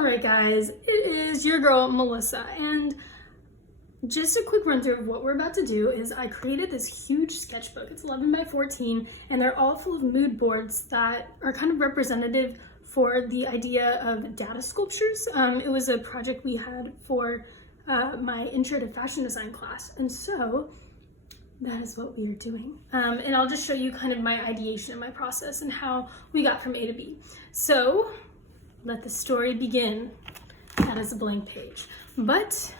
Alright guys, it is your girl Melissa, and just a quick run through of what we're about to do is I created this huge sketchbook. It's 11 by 14 and they're all full of mood boards that are kind of representative for the idea of data sculptures. It was a project we had for my intro to fashion design class, and so that is what we are doing. And I'll just show you kind of my ideation and my process and how we got from A to B. So let the story begin. That is a blank page, but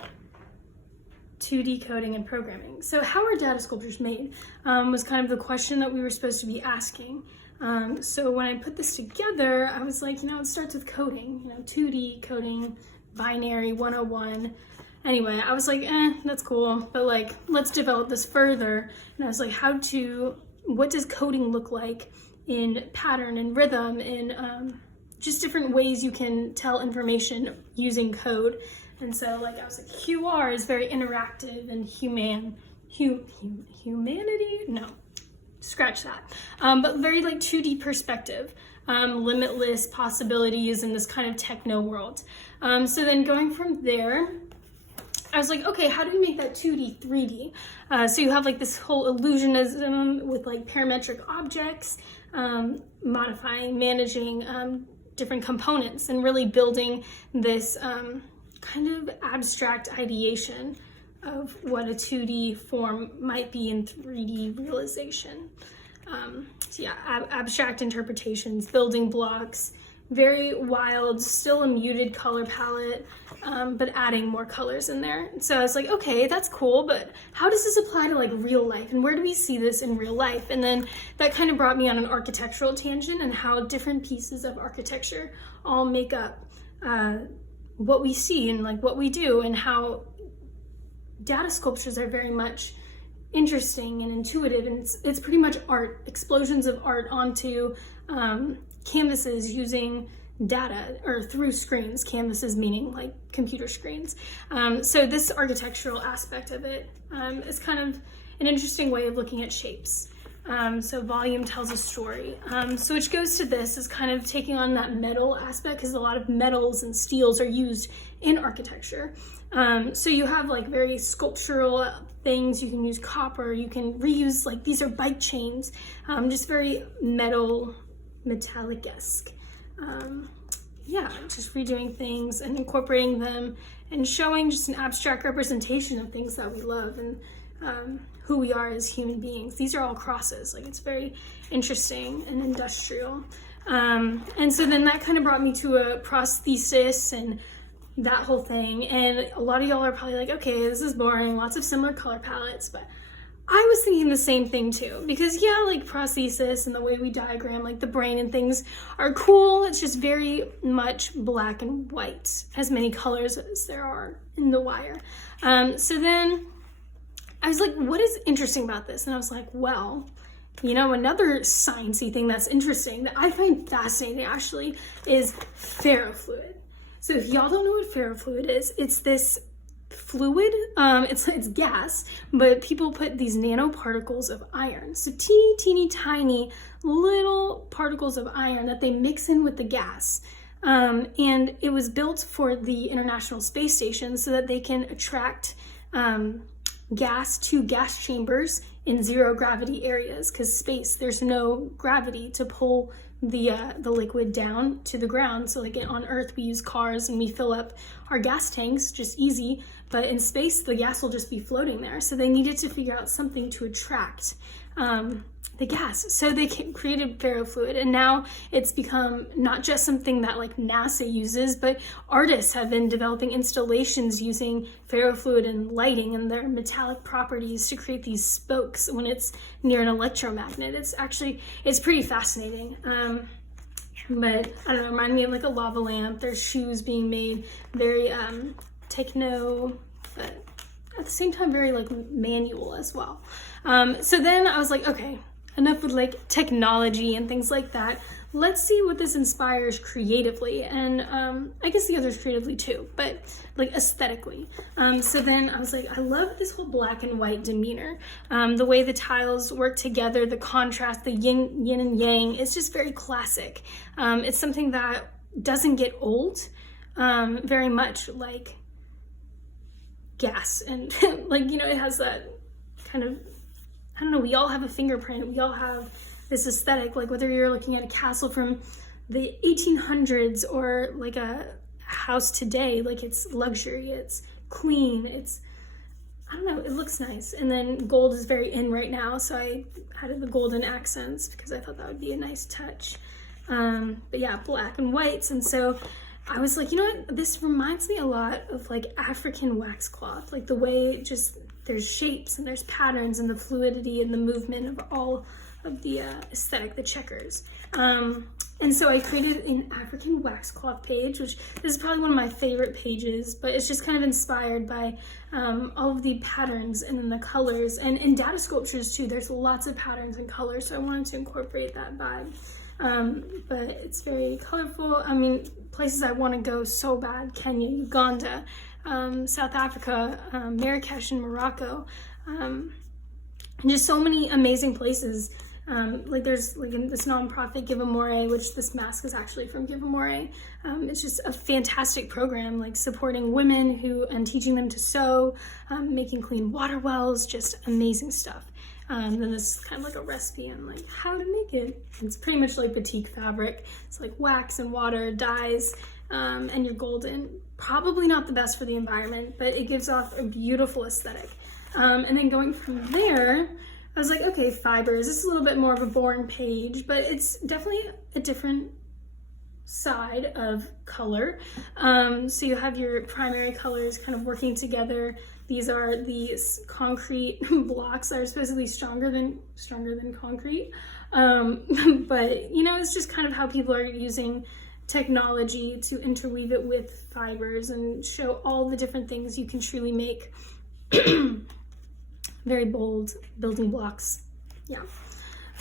2D coding and programming. So how are data sculptures made was kind of the question that we were supposed to be asking. So when I put this together, I was like, it starts with coding, 2D coding, binary 101. Anyway, I was like, that's cool, but like, let's develop this further. And I was like, what does coding look like in pattern and rhythm and just different ways you can tell information using code. And so like, I was like, QR is very interactive and humanity? No, scratch that. But very like 2D perspective, limitless possibilities in this kind of techno world. So then going from there, I was like, okay, how do we make that 2D, 3D? So you have like this whole illusionism with like parametric objects, modifying, managing different components, and really building this kind of abstract ideation of what a 2D form might be in 3D realization. So yeah, abstract interpretations, building blocks, very wild, still a muted color palette, but adding more colors in there. So I was like, okay, that's cool, but how does this apply to like real life? And where do we see this in real life? And then that kind of brought me on an architectural tangent and how different pieces of architecture all make up what we see and like what we do, and how data sculptures are very much interesting and intuitive, and it's pretty much art, explosions of art onto canvases using data or through screens, canvases meaning like computer screens. So this architectural aspect of it is kind of an interesting way of looking at shapes. So volume tells a story. So which goes to this is kind of taking on that metal aspect, because a lot of metals and steels are used in architecture. So you have like very sculptural things. You can use copper, you can reuse, like these are bike chains, just very metallic-esque. Yeah, just redoing things and incorporating them and showing just an abstract representation of things that we love and who we are as human beings. These are all crosses, like it's very interesting and industrial. And so then that kind of brought me to a prosthesis and that whole thing. And a lot of y'all are probably like, okay, this is boring, lots of similar color palettes, but I was thinking the same thing too, because yeah, like prosthesis and the way we diagram like the brain and things are cool. It's just very much black and white, as many colors as there are in the wire. So then I was like, what is interesting about this? And I was like, well, another sciencey thing that's interesting that I find fascinating actually is ferrofluid. So if y'all don't know what ferrofluid is, it's this fluid, it's gas, but people put these nanoparticles of iron, so teeny tiny little particles of iron that they mix in with the gas, and it was built for the International Space Station so that they can attract gas to gas chambers in zero gravity areas, because space, there's no gravity to pull the liquid down to the ground. So like on Earth we use cars and we fill up our gas tanks just easy, but in space the gas will just be floating there. So they needed to figure out something to attract the gas. So they created ferrofluid, and now it's become not just something that like NASA uses, but artists have been developing installations using ferrofluid and lighting and their metallic properties to create these spokes when it's near an electromagnet. It's pretty fascinating. But I don't know, remind me of like a lava lamp. There's shoes being made, very techno, but at the same time very like manual as well. So then I was like, okay, enough with like technology and things like that. Let's see what this inspires creatively, and I guess the others creatively too, but like aesthetically. So then I was like, I love this whole black and white demeanor. The way the tiles work together, the contrast, the yin and yang, it's just very classic. It's something that doesn't get old. very much like gas, and like, you know, it has that kind of, I don't know, we all have a fingerprint, we all have this aesthetic, like whether you're looking at a castle from the 1800s or like a house today, like it's luxury, it's clean, it's, I don't know, it looks nice. And then gold is very in right now, so I added the golden accents because I thought that would be a nice touch. But yeah, black and whites. And so I was like, you know what, this reminds me a lot of like African waxcloth, like the way just there's shapes and there's patterns and the fluidity and the movement of all of the aesthetic, the checkers. And so I created an African waxcloth page, which this is probably one of my favorite pages, but it's just kind of inspired by all of the patterns and then the colors. And in data sculptures too, there's lots of patterns and colors, so I wanted to incorporate that vibe. But it's very colorful. I mean, places I want to go so bad: Kenya, Uganda, South Africa, Marrakesh and Morocco, and just so many amazing places. Like there's like this nonprofit Give Amore, which this mask is actually from Give Amore. It's just a fantastic program, like supporting women and teaching them to sew, making clean water wells, just amazing stuff. Then this is kind of like a recipe on like how to make it. It's pretty much like batik fabric. It's like wax and water, dyes, and your golden. Probably not the best for the environment, but it gives off a beautiful aesthetic. And then going from there, I was like, okay, fibers. This is a little bit more of a boring page, but it's definitely a different side of color. So you have your primary colors kind of working together. These are these concrete blocks that are supposedly stronger than concrete. But you know, it's just kind of how people are using technology to interweave it with fibers and show all the different things you can truly make. Very bold building blocks. Yeah.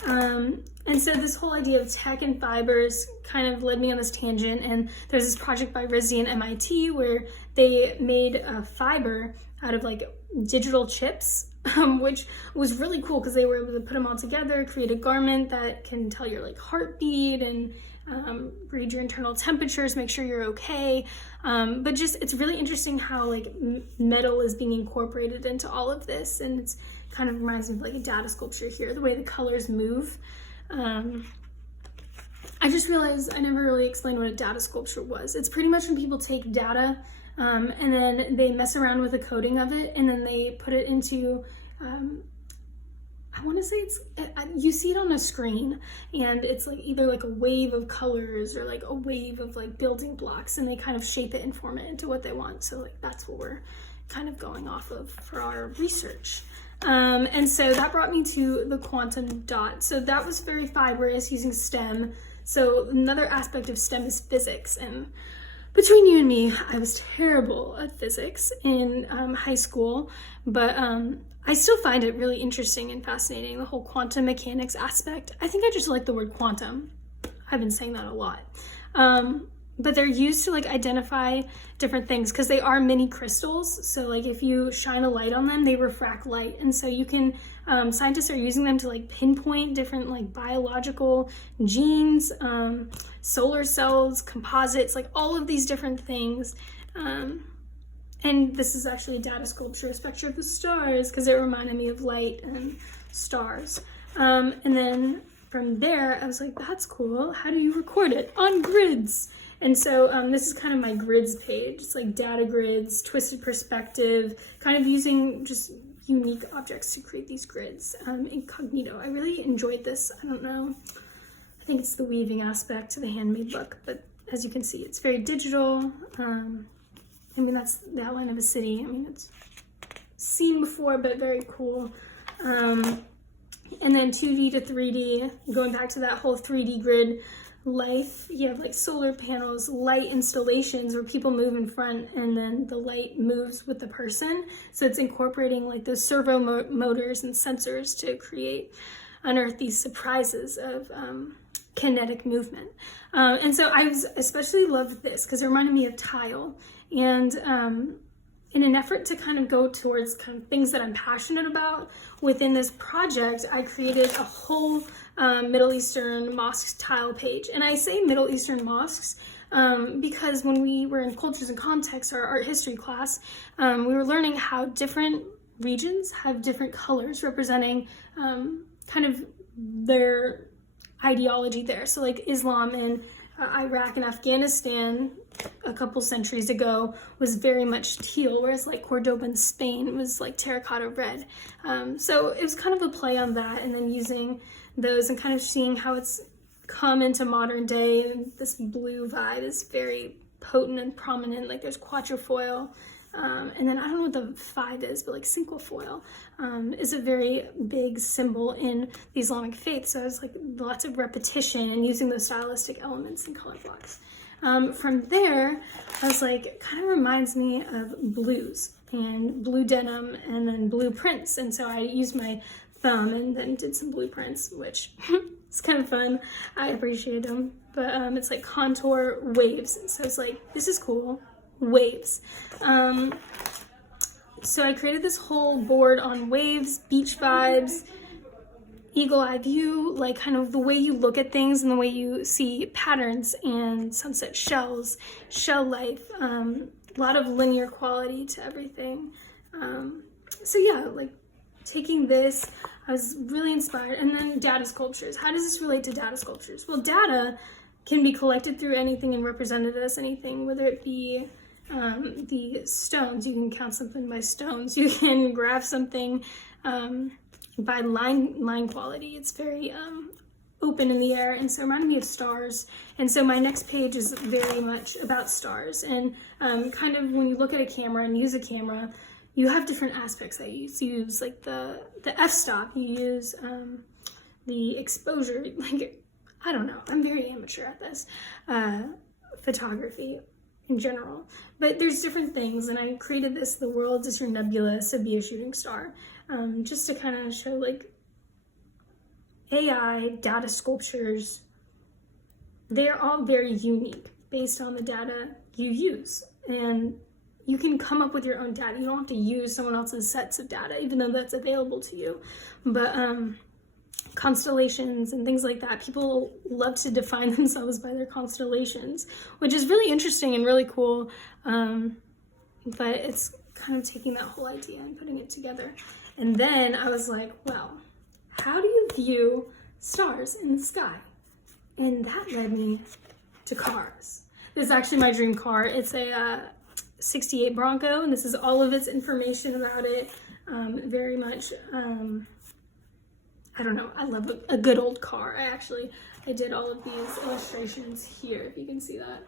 And so this whole idea of tech and fibers kind of led me on this tangent, and there's this project by RISD and MIT where they made a fiber out of like digital chips, which was really cool because they were able to put them all together, create a garment that can tell your like heartbeat and read your internal temperatures, make sure you're okay. But just, it's really interesting how like metal is being incorporated into all of this, and it's kind of reminds me of like a data sculpture here, the way the colors move. I just realized I never really explained what a data sculpture was. It's pretty much when people take data and then they mess around with the coding of it, and then they put it into I want to say you see it on a screen, and it's like either like a wave of colors or like a wave of like building blocks, and they kind of shape it and form it into what they want. So like that's what we're kind of going off of for our research. And so that brought me to the quantum dot. So that was very fibrous using STEM. So another aspect of STEM is physics, and between you and me, I was terrible at physics in high school, but I still find it really interesting and fascinating, the whole quantum mechanics aspect. I think I just like the word quantum. I've been saying that a lot. But they're used to like identify different things because they are mini crystals. So like if you shine a light on them, they refract light. And so you can, scientists are using them to like pinpoint different like biological genes, solar cells, composites, like all of these different things. And this is actually a data sculpture, a spectra of the stars, because it reminded me of light and stars. And then from there, I was like, that's cool. How do you record it? On grids. And so this is kind of my grids page. It's like data grids, twisted perspective, kind of using just unique objects to create these grids. Incognito. I really enjoyed this. I don't know. I think it's the weaving aspect to the handmade book, but as you can see, it's very digital. I mean, that's the outline of a city. I mean, it's seen before, but very cool. And then 2D to 3D, going back to that whole 3D grid life, you have like solar panels, light installations where people move in front and then the light moves with the person. So it's incorporating like those servo motors and sensors to unearth these surprises of kinetic movement. And so I especially loved this because it reminded me of tile. And in an effort to kind of go towards kind of things that I'm passionate about within this project, I created a whole Middle Eastern mosque tile page. And I say Middle Eastern mosques because when we were in Cultures and Context, our art history class, we were learning how different regions have different colors representing kind of their ideology there. So like Islam in Iraq and Afghanistan a couple centuries ago was very much teal, whereas like Cordoba in Spain was like terracotta red. So it was kind of a play on that, and then using those and kind of seeing how it's come into modern day. And this blue vibe is very potent and prominent. Like there's quatrefoil, and then I don't know what the 5 is, but like cinquefoil is a very big symbol in the Islamic faith. So it's like lots of repetition and using those stylistic elements in color blocks. From there, I was like, kind of reminds me of blues and blue denim and then blue prints. And so I used my thumb and then did some blueprints, which is kind of fun. I appreciate them. But it's like contour waves. So it's like, this is cool. Waves. So I created this whole board on waves, beach vibes, eagle eye view, like kind of the way you look at things and the way you see patterns and sunset shells, shell life, a lot of linear quality to everything. So yeah, like taking this, I was really inspired. And then data sculptures. How does this relate to data sculptures? Well, data can be collected through anything and represented as anything, whether it be the stones. You can count something by stones. You can graph something by line quality. It's very open in the air, and so it reminded me of stars. And so my next page is very much about stars, and kind of when you look at a camera and use a camera, you have different aspects that you use, like the f-stop, you use the exposure, like, I don't know, I'm very amateur at this, photography in general, but there's different things, and I created this, the world is your nebula, so be a shooting star, just to kind of show like AI, data sculptures, they're all very unique based on the data you use, and you can come up with your own data. You don't have to use someone else's sets of data, even though that's available to you. But constellations and things like that, people love to define themselves by their constellations, which is really interesting and really cool. But it's kind of taking that whole idea and putting it together. And then I was like, well, how do you view stars in the sky? And that led me to cars. This is actually my dream car. It's a 68 Bronco, and this is all of its information about it. Very much, I don't know, I love a good old car. I did all of these illustrations here, if you can see that,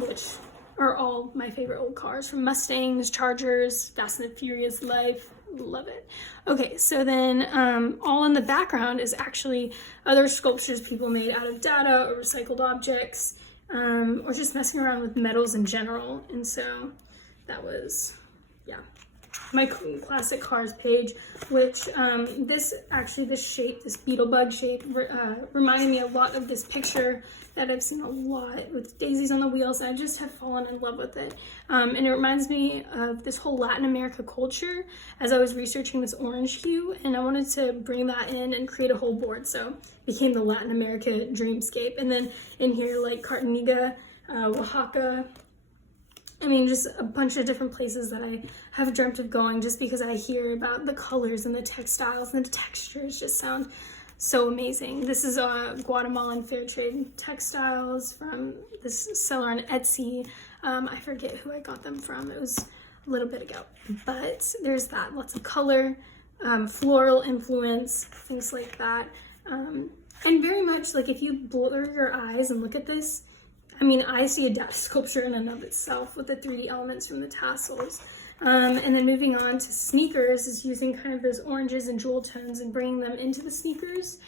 which are all my favorite old cars, from Mustangs, Chargers, Fast and the Furious life. Love it. Okay, so then all in the background is actually other sculptures people made out of data or recycled objects, or just messing around with metals in general. And so that was, yeah, my classic cars page, which this shape, this beetle bug shape, reminded me a lot of this picture that I've seen a lot with daisies on the wheels, and I just have fallen in love with it. And it reminds me of this whole Latin America culture as I was researching this orange hue, and I wanted to bring that in and create a whole board, so it became the Latin America dreamscape. And then in here, like Cartagena, Oaxaca, I mean, just a bunch of different places that I have dreamt of going, just because I hear about the colors and the textiles and the textures just sound so amazing. This is Guatemalan fair trade textiles from this seller on Etsy. I forget who I got them from. It was a little bit ago. But there's that. Lots of color, floral influence, things like that. And very much like if you blur your eyes and look at this, I mean, I see a data sculpture in and of itself with the 3D elements from the tassels. And then moving on to sneakers is using kind of those oranges and jewel tones and bringing them into the sneakers.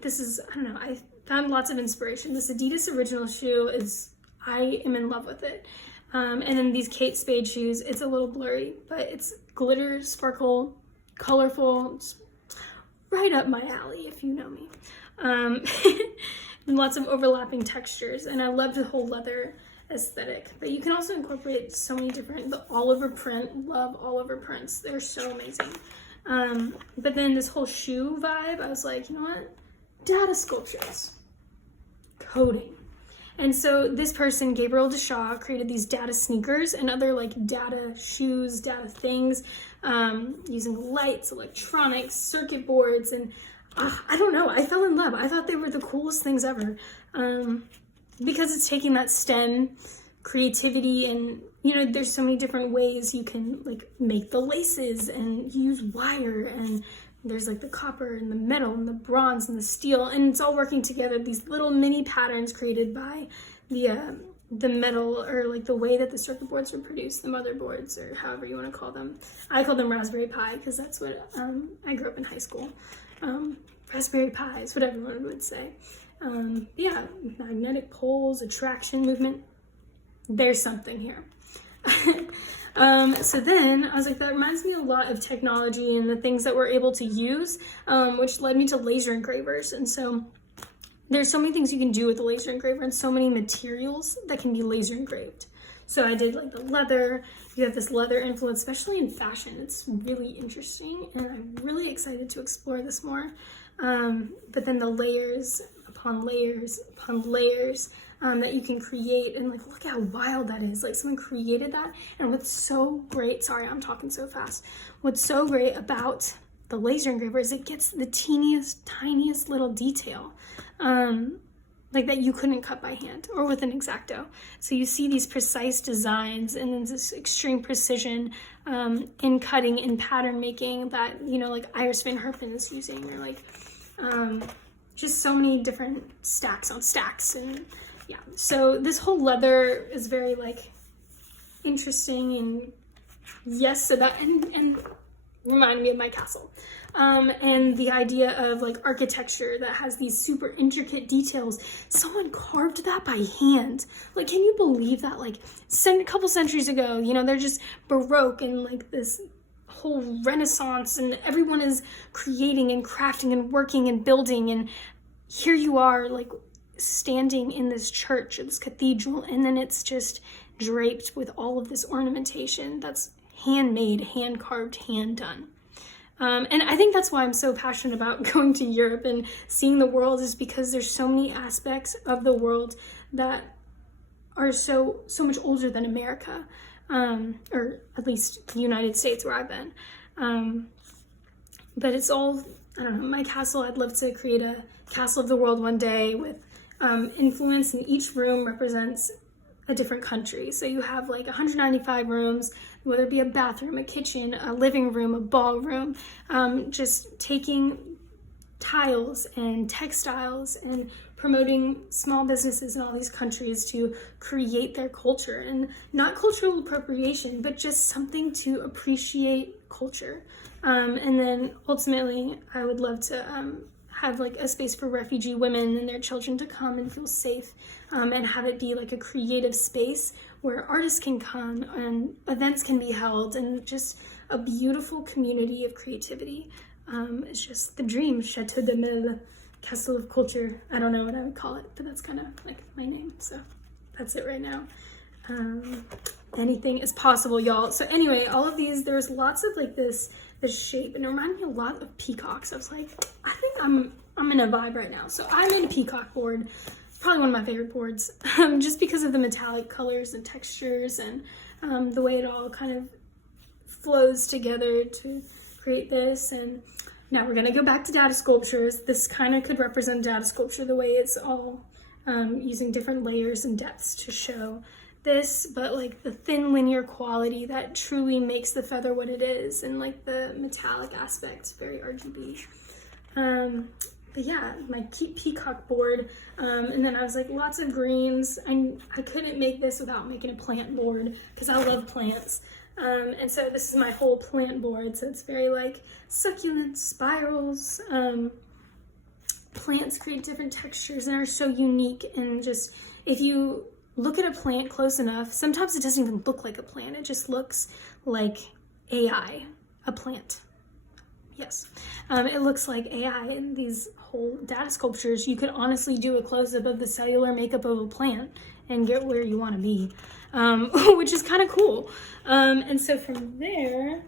This is, I don't know, I found lots of inspiration. This Adidas original shoe I am in love with it. And then these Kate Spade shoes, it's a little blurry, but it's glitter, sparkle, colorful, it's right up my alley if you know me. Lots of overlapping textures, and I love the whole leather aesthetic. But you can also incorporate so many different, the Oliver print, love Oliver prints, they're so amazing. But then this whole shoe vibe, I was like, you know what, data sculptures, coding. And so this person, Gabriel Deshaw, created these data sneakers and other like data shoes, data things, using lights, electronics, circuit boards, and I don't know, I fell in love. I thought they were the coolest things ever, because it's taking that STEM creativity, and you know, there's so many different ways you can like make the laces and use wire, and there's like the copper and the metal and the bronze and the steel, and it's all working together, these little mini patterns created by the metal, or like the way that the circuit boards were produced, the motherboards, or however you want to call them. I call them Raspberry Pi because that's what I grew up in high school. Raspberry Pi is what everyone would say. Yeah, magnetic poles, attraction movement. There's something here. So then I was like, that reminds me a lot of technology and the things that we're able to use, which led me to laser engravers. And so there's so many things you can do with the laser engraver, and so many materials that can be laser engraved. So I did like the leather. You have this leather influence, especially in fashion. It's really interesting, and I'm really excited to explore this more. But then the layers upon layers upon layers that you can create, and like, look how wild that is. Like, someone created that, and what's so great, sorry, I'm talking so fast. What's so great about the laser engraver is it gets the teeniest, tiniest little detail, like that you couldn't cut by hand or with an X-Acto. So you see these precise designs and then this extreme precision in cutting, in pattern making that, you know, like Iris Van Herpen is using, or like just so many different stacks on stacks. And yeah, so this whole leather is very like interesting, and yes, so that and reminded me of my castle. And the idea of like architecture that has these super intricate details. Someone carved that by hand. Like, can you believe that? Like, a couple centuries ago, you know, they're just Baroque and like this whole Renaissance, and everyone is creating and crafting and working and building, and here you are like standing in this church or this cathedral, and then it's just draped with all of this ornamentation that's handmade, hand carved, hand done. And I think that's why I'm so passionate about going to Europe and seeing the world, is because there's so many aspects of the world that are so much older than America, or at least the United States where I've been. But it's all, I don't know, my castle, I'd love to create a castle of the world one day with influence, and each room represents a different country. So you have like 195 rooms, whether it be a bathroom, a kitchen, a living room, a ballroom, just taking tiles and textiles and promoting small businesses in all these countries to create their culture, and not cultural appropriation, but just something to appreciate culture. And then ultimately I would love to have like a space for refugee women and their children to come and feel safe, and have it be like a creative space where artists can come and events can be held, and just a beautiful community of creativity. It's just the dream. Chateau de Mel, Castle of Culture. I don't know what I would call it, but that's kind of like my name. So that's it right now. Anything is possible, y'all. So anyway, all of these, there's lots of like this shape, and it reminded me a lot of peacocks. I was like, I think I'm in a vibe right now. So I made a peacock board. It's probably one of my favorite boards, just because of the metallic colors and textures, and the way it all kind of flows together to create this. And now we're gonna go back to data sculptures. This kind of could represent data sculpture, the way it's all using different layers and depths to show this, but like the thin linear quality that truly makes the feather what it is, and like the metallic aspect, very RGB. But yeah, my peacock board, and then I was like, lots of greens. I couldn't make this without making a plant board, because I love plants. And so this is my whole plant board. So it's very like succulent spirals. Plants create different textures and are so unique, and just, if you look at a plant close enough, sometimes it doesn't even look like a plant. It just looks like AI, a plant. Yes, it looks like AI in these whole data sculptures. You could honestly do a close-up of the cellular makeup of a plant and get where you want to be, which is kind of cool. And so from there,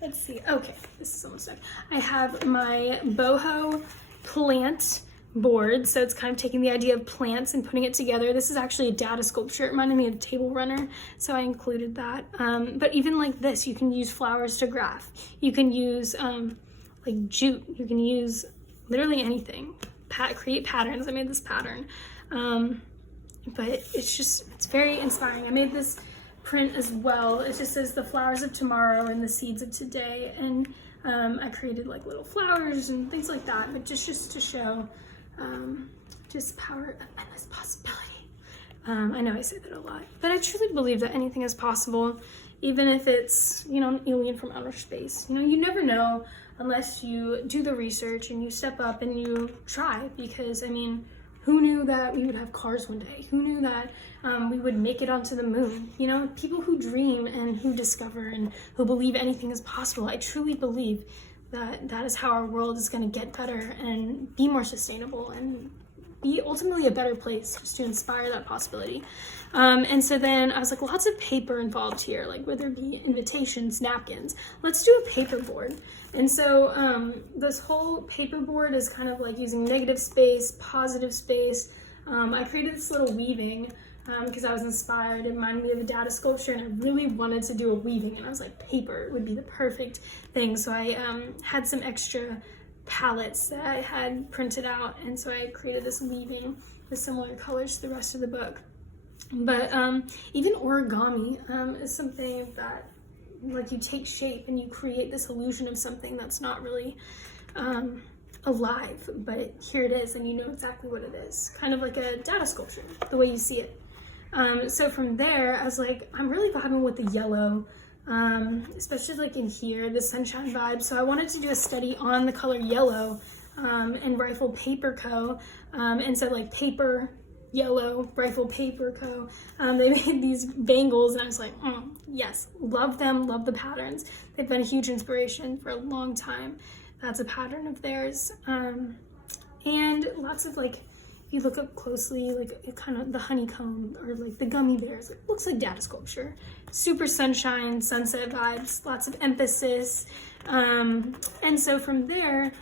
let's see. Okay, this is almost done. I have my boho plant board. So it's kind of taking the idea of plants and putting it together. This is actually a data sculpture. It reminded me of a table runner, so I included that. But even like this, you can use flowers to graph. You can use like jute. You can use literally anything. Create patterns. I made this pattern. But it's very inspiring. I made this print as well. It just says the flowers of tomorrow and the seeds of today. And I created like little flowers and things like that, but just to show just power of endless possibility. I know I say that a lot, but I truly believe that anything is possible, even if it's, you know, an alien from outer space. You know, you never know unless you do the research and you step up and you try, because I mean, who knew that we would have cars one day? Who knew that we would make it onto the moon? You know, people who dream and who discover and who believe anything is possible. I truly believe that that is how our world is going to get better and be more sustainable and be ultimately a better place, just to inspire that possibility. And so then I was like, lots of paper involved here, like whether it be invitations, napkins. Let's do a paper board. And so this whole paper board is kind of like using negative space, positive space. I created this little weaving because I was inspired. It reminded me of a data sculpture, and I really wanted to do a weaving, and I was like, paper would be the perfect thing. So I had some extra palettes that I had printed out, and so I created this weaving with similar colors to the rest of the book. But even origami is something that, like, you take shape and you create this illusion of something that's not really alive, but here it is, and you know exactly what it is. Kind of like a data sculpture, the way you see it. So from there, I was like, I'm really vibing with the yellow, especially like in here, the sunshine vibe. So I wanted to do a study on the color yellow and Rifle Paper Co. And so like paper, yellow, Rifle Paper Co. They made these bangles, and I was like, yes, love them, love the patterns. They've been a huge inspiration for a long time. That's a pattern of theirs. And lots of like, if you look up closely, like it kind of the honeycomb or like the gummy bears, it looks like data sculpture. Super sunshine, sunset vibes, lots of emphasis. And so from there,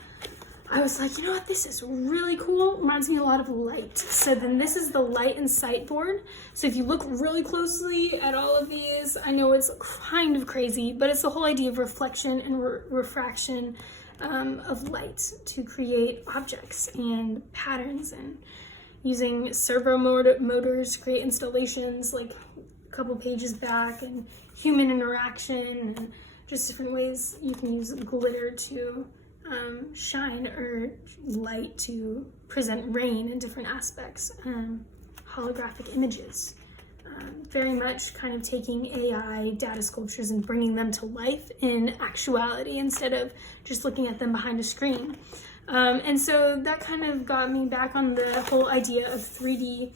I was like, you know what, this is really cool. Reminds me a lot of light. So then this is the light and sight board. So if you look really closely at all of these, I know it's kind of crazy, but it's the whole idea of reflection and refraction of light to create objects and patterns, and using servo motors to create installations like a couple pages back, and human interaction, and just different ways you can use glitter to shine, or light to present rain in different aspects, holographic images. Very much kind of taking AI data sculptures and bringing them to life in actuality instead of just looking at them behind a screen. And so that kind of got me back on the whole idea of 3D.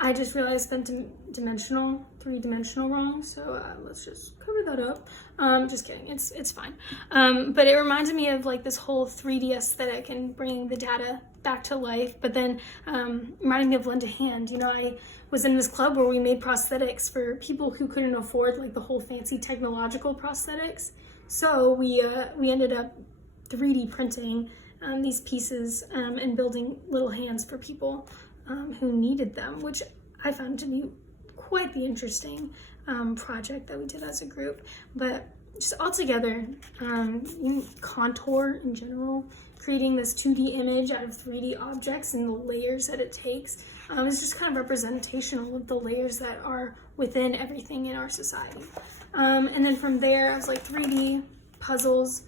I just realized I spent three-dimensional wrong, so let's just cover that up. Just kidding, it's fine. But it reminded me of like this whole 3D aesthetic and bringing the data back to life, but then reminding me of lend a hand. You know, I was in this club where we made prosthetics for people who couldn't afford like the whole fancy technological prosthetics. So we ended up 3D printing these pieces and building little hands for people who needed them, which I found to be quite the interesting project that we did as a group. But just altogether, contour in general, creating this 2D image out of 3D objects and the layers that it takes is just kind of representational of the layers that are within everything in our society. And then from there, I was like, 3D puzzles,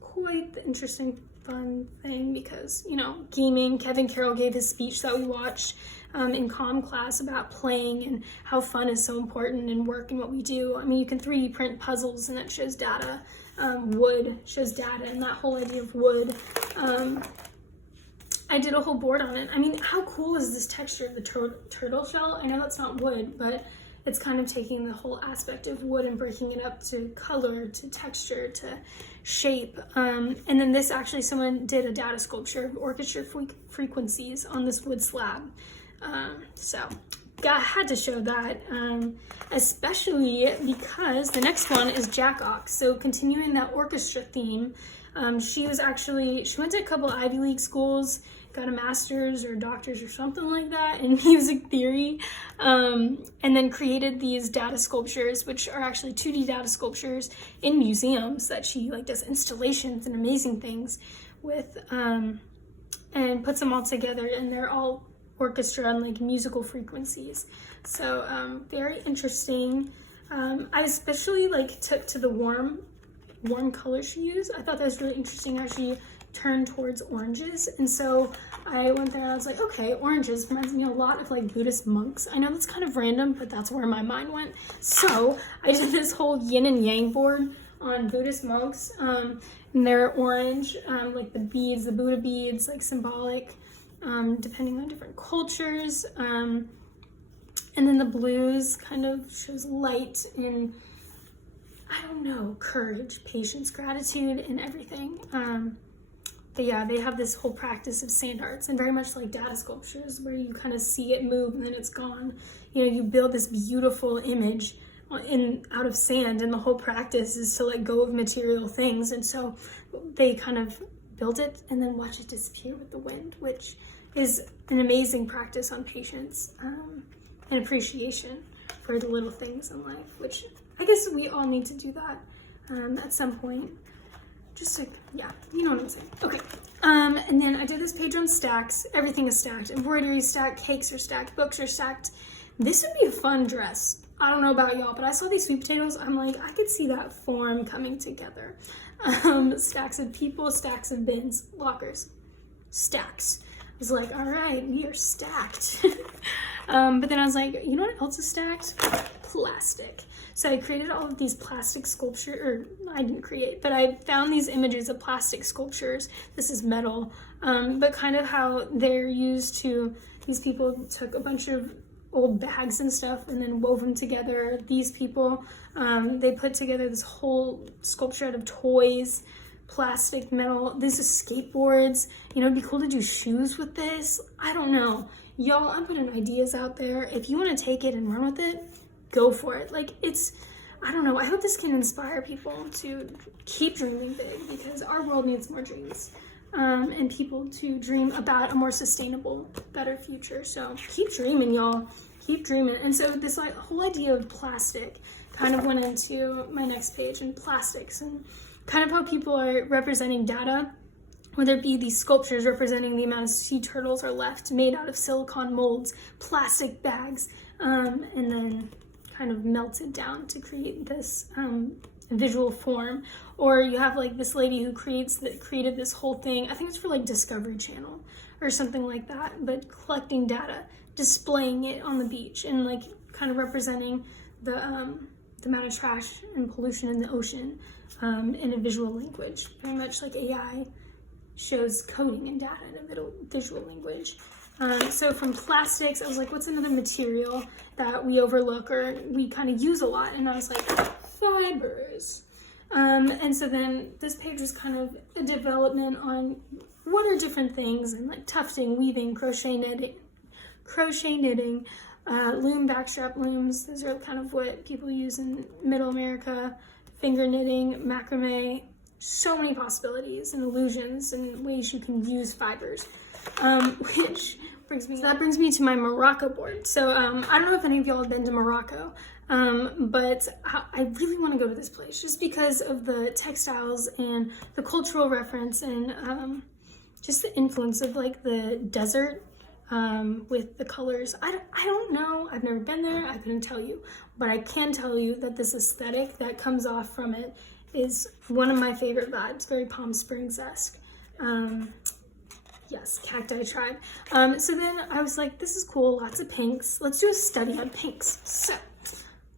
quite the interesting fun thing, because, you know, gaming, Kevin Carroll gave his speech that we watched in comm class about playing and how fun is so important in work and what we do. I mean, you can 3D print puzzles and that shows data. Wood shows data, and that whole idea of wood. I did a whole board on it. I mean, how cool is this texture of the turtle shell? I know that's not wood, but it's kind of taking the whole aspect of wood and breaking it up to color, to texture, to shape. And then this, actually, someone did a data sculpture of orchestra frequencies on this wood slab. So I had to show that, especially because the next one is Jack Ox. So continuing that orchestra theme, She went to a couple Ivy League schools, got a master's or doctor's or something like that in music theory, and then created these data sculptures, which are actually 2D data sculptures in museums that she like does installations and amazing things with, and puts them all together, and they're all orchestra and like musical frequencies. So very interesting. I especially like took to the warm colors she used. I thought that was really interesting how she turned towards oranges, and so I went there and I was like, okay, oranges reminds me a lot of like Buddhist monks. I know that's kind of random, but that's where my mind went. So I did this whole yin and yang board on Buddhist monks, and they're orange, like the beads, the Buddha beads, like symbolic, depending on different cultures, and then the blues kind of shows light and, I don't know, courage, patience, gratitude, and everything. But yeah, they have this whole practice of sand arts, and very much like data sculptures where you kind of see it move and then it's gone. You know, you build this beautiful image out of sand, and the whole practice is to let go of material things. And so they kind of build it and then watch it disappear with the wind, which is an amazing practice on patience and appreciation for the little things in life, which I guess we all need to do that at some point. Just like, yeah, you know what I'm saying. Okay, and then I did this page on stacks. Everything is stacked. Embroidery is stacked, cakes are stacked, books are stacked. This would be a fun dress. I don't know about y'all, but I saw these sweet potatoes. I'm like, I could see that form coming together. Stacks of people, stacks of bins, lockers, stacks. I was like, all right, we are stacked. But then I was like, you know what else is stacked? Plastic. So I created all of these plastic sculpture, or I didn't create, but I found these images of plastic sculptures. This is metal, but kind of how they're used to, these people took a bunch of old bags and stuff and then wove them together. These people, they put together this whole sculpture out of toys, plastic, metal. This is skateboards. You know, it'd be cool to do shoes with this. I don't know. Y'all, I'm putting ideas out there. If you want to take it and run with it, go for it. Like, it's, I don't know, I hope this can inspire people to keep dreaming big, because our world needs more dreams, and people to dream about a more sustainable, better future. So keep dreaming, y'all. Keep dreaming. And so this like whole idea of plastic kind of went into my next page, and plastics, and kind of how people are representing data, whether it be these sculptures representing the amount of sea turtles are left made out of silicone molds, plastic bags, and then kind of melted down to create this visual form. Or you have like this lady who created this whole thing, I think it's for like Discovery Channel or something like that, but collecting data, displaying it on the beach, and like kind of representing the amount of trash and pollution in the ocean in a visual language, very much like AI shows coding and data in a visual language. So from plastics, I was like, what's another material that we overlook or we kind of use a lot? And I was like, fibers. And so then this page was kind of a development on what are different things, and like tufting, weaving, crochet knitting, loom, backstrap looms. Those are kind of what people use in Middle America. Finger knitting, macrame. So many possibilities and illusions and ways you can use fibers, which brings me to my Morocco board. So I don't know if any of y'all have been to Morocco, but I really want to go to this place just because of the textiles and the cultural reference, and just the influence of like the desert with the colors. I don't know. I've never been there. I couldn't tell you, but I can tell you that this aesthetic that comes off from it is one of my favorite vibes, very Palm Springs-esque. Yes, Cacti Tribe. So then I was like, this is cool, lots of pinks. Let's do a study on pinks. So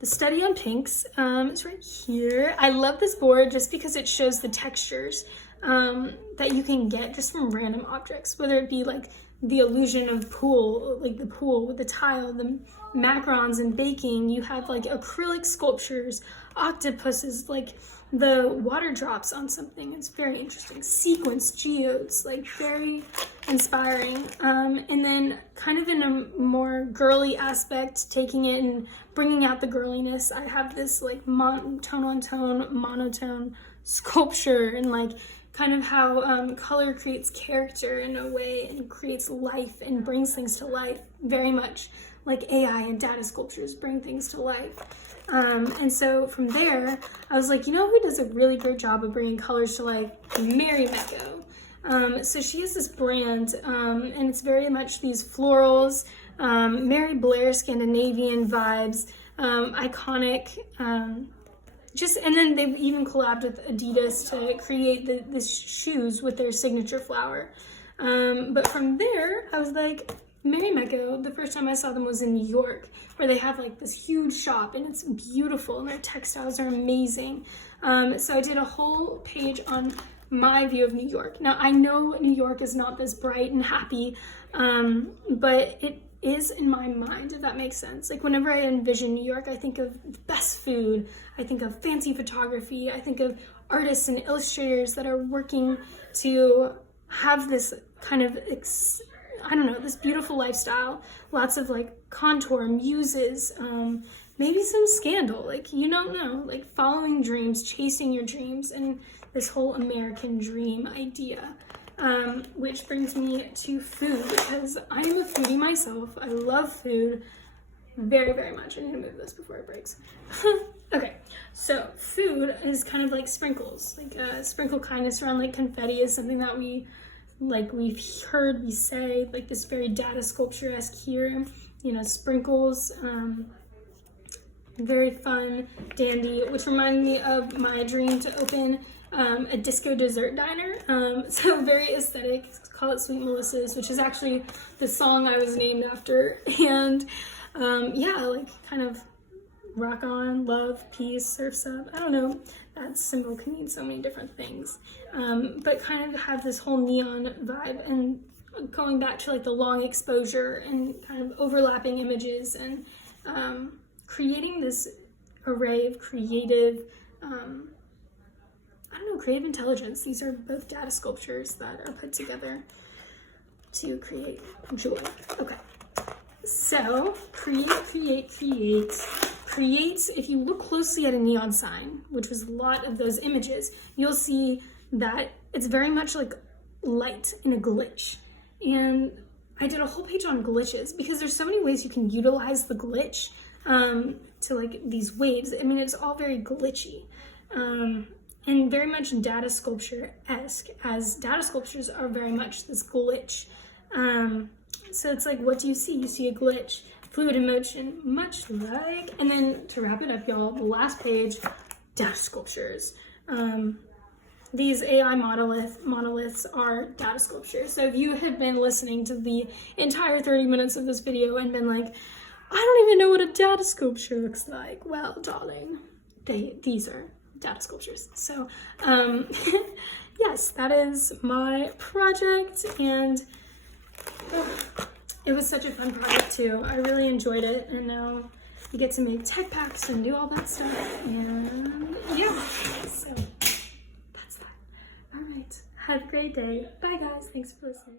the study on pinks is right here. I love this board just because it shows the textures that you can get just from random objects, whether it be like the illusion of pool, like the pool with the tile, the macarons and baking. You have like acrylic sculptures, octopuses, like the water drops on something. It's very interesting. Sequence, geodes, like very inspiring. And then kind of in a more girly aspect, taking it and bringing out the girliness, I have this like tone on tone, monotone sculpture, and like kind of how color creates character in a way and creates life and brings things to life, very much like AI and data sculptures bring things to life. And so from there, I was like, you know who does a really great job of bringing colors to life? Mary Mecco. So she has this brand, and it's very much these florals, Mary Blair Scandinavian vibes, iconic, and then they've even collabed with Adidas to create this shoes with their signature flower. But from there, I was like, Mary Mecco, the first time I saw them was in New York, where they have like this huge shop, and it's beautiful, and their textiles are amazing. So I did a whole page on my view of New York. Now, I know New York is not this bright and happy, but it is in my mind, if that makes sense. Like whenever I envision New York, I think of the best food, I think of fancy photography, I think of artists and illustrators that are working to have this kind of, this beautiful lifestyle, lots of like contour, muses, maybe some scandal, like you don't know, like following dreams, chasing your dreams, and this whole American dream idea. Which brings me to food, because I'm a foodie myself. I love food very, very much. I need to move this before it breaks. Okay, so food is kind of like sprinkles. Like sprinkle kindness around like confetti is something that we've heard, we say, like this very data sculpture-esque here, sprinkles, very fun, dandy, which reminded me of my dream to open a disco dessert diner, so very aesthetic. Call it Sweet Melissa's, which is actually the song I was named after, and like kind of rock on, love, peace, surfs up. I don't know, that symbol can mean so many different things, but kind of have this whole neon vibe, and going back to like the long exposure and kind of overlapping images, and creating this array of creative creative intelligence. These are both data sculptures that are put together to create joy. Okay, so create. If you look closely at a neon sign, which was a lot of those images, you'll see that it's very much like light in a glitch. And I did a whole page on glitches because there's so many ways you can utilize the glitch to like these waves. I mean, it's all very glitchy. And very much data sculpture-esque, as data sculptures are very much this glitch. So it's like, what do you see? You see a glitch, fluid in motion, much like, and then to wrap it up, y'all, the last page, data sculptures. These AI monoliths are data sculptures. So if you had been listening to the entire 30 minutes of this video and been like, I don't even know what a data sculpture looks like, well, darling, these are data sculptures. So yes, that is my project, and it was such a fun project too. I really enjoyed it, and now you get to make tech packs and do all that stuff, and yeah, so that's that. All right, have a great day. Bye guys, thanks for listening.